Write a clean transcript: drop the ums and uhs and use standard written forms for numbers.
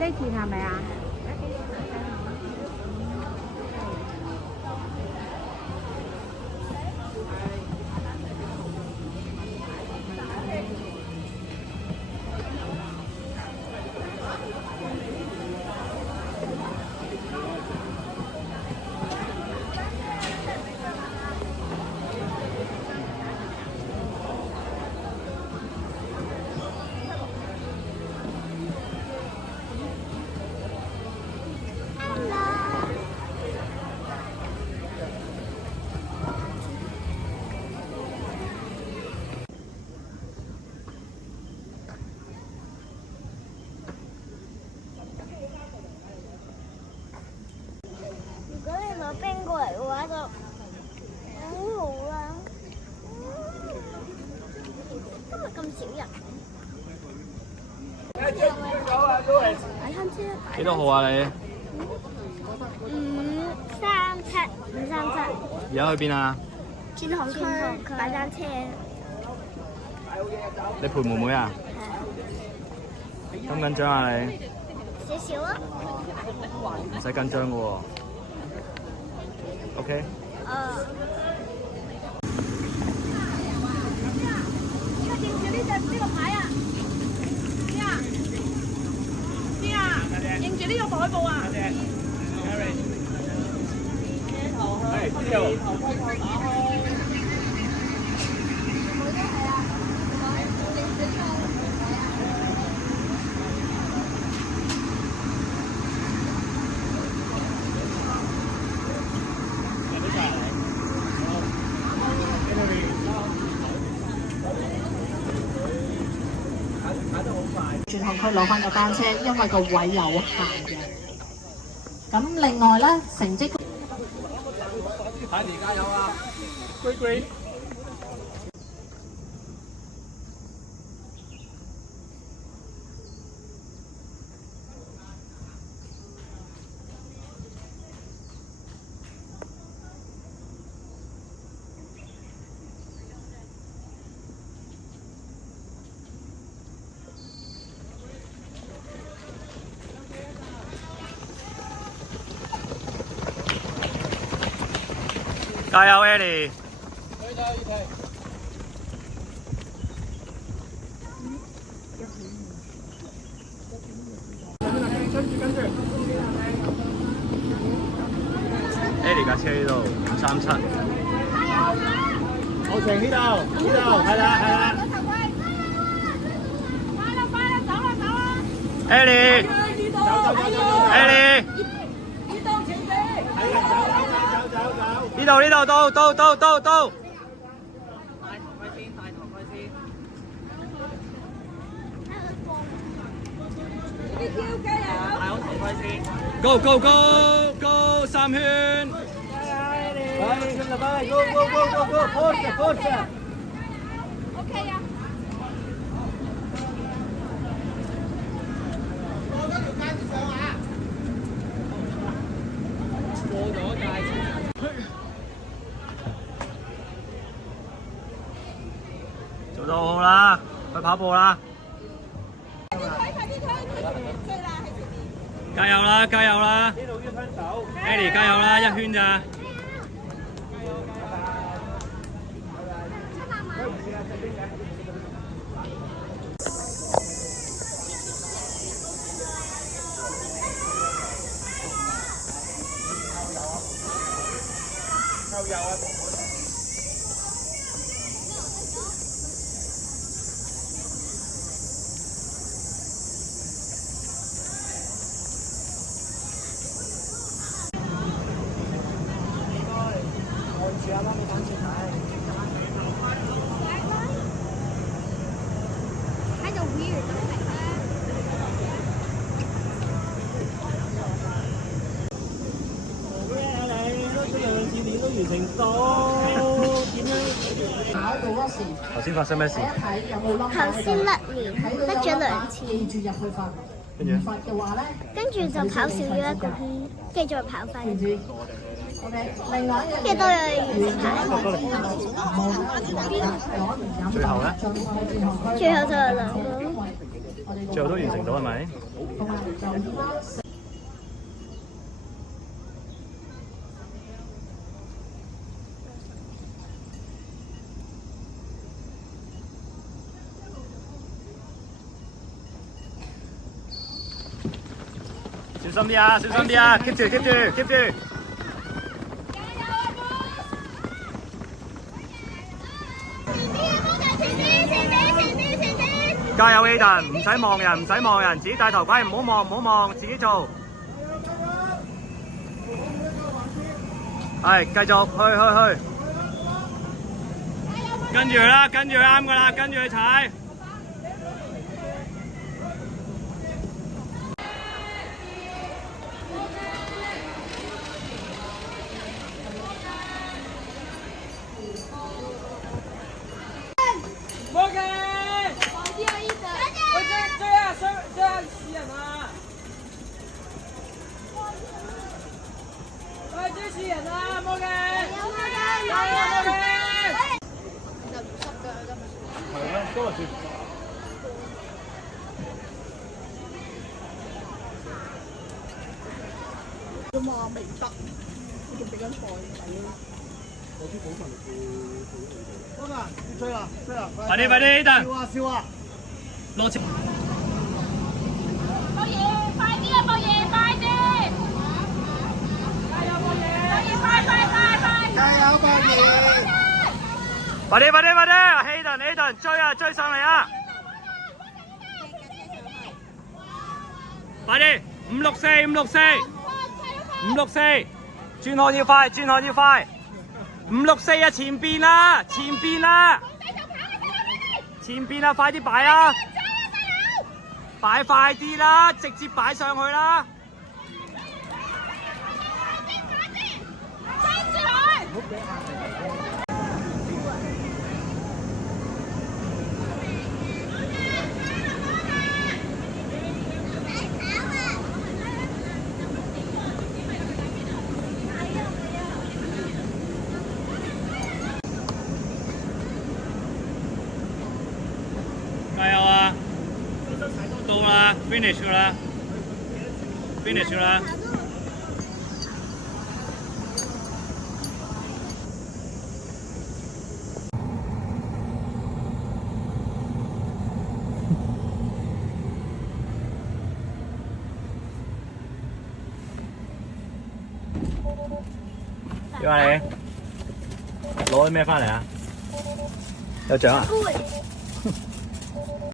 呢件係咪啊？攞冰過嚟嘅話就好好啦。今日咁少人。睇親車。幾多號啊你537。而家去邊啊？轉行區擺單車。你陪妹妹啊？咁緊張啊你？少少啊。唔使緊張嘅喎。OK。呢個牌啊？邊啊？邊啊？認住呢個海報啊！轉行區攞翻個單車，因為個位有限嘅。咁另外咧，成績睇你加油啊 ！Great！ 加油 ，Ellie！ Ellie 架車呢度537。好停呢度，係啦。Ellie， 呢度到。Go 3圈。OK 啊。做得好好啦，去跑步啦！加油啦！Ellie 加油啦，1圈咋？喺度 weird 都明啦。都完成到，點樣？考到嗰時，頭先發生咩事？睇有冇冧頭先甩鏈，甩咗2次。記住入去罰。跟住罰嘅話咧，跟住就跑少咗1個圈，跟住再跑快。知唔知 ？OK，另外一樣跟住都有完成牌。最後咧？最後就有2個。我哋最後都完成到係咪？同埋就依家。小心啲啊！小心啲啊 ！keep 住 keep 住 keep 住！加油 Aiden， 唔使望人，唔使望人，自己戴頭盔，唔好望，唔好望，自己做。係，繼續去。跟住佢啦，跟住佢啱噶啦，跟住佢踩。快啲，Aiden！笑啊！落車。博爺，快啲啊！博爺，快啲！加油，博爺！快！加油，博爺！快啲 ，Aiden 追上嚟啊！快啲，564，轉項要快，564啊！前邊啊！快啲擺啊！擺快啲啦，直接擺上去啦！加油啊！到啦 ，finish 啦。點啊你？攞啲咩翻嚟啊？有獎啊？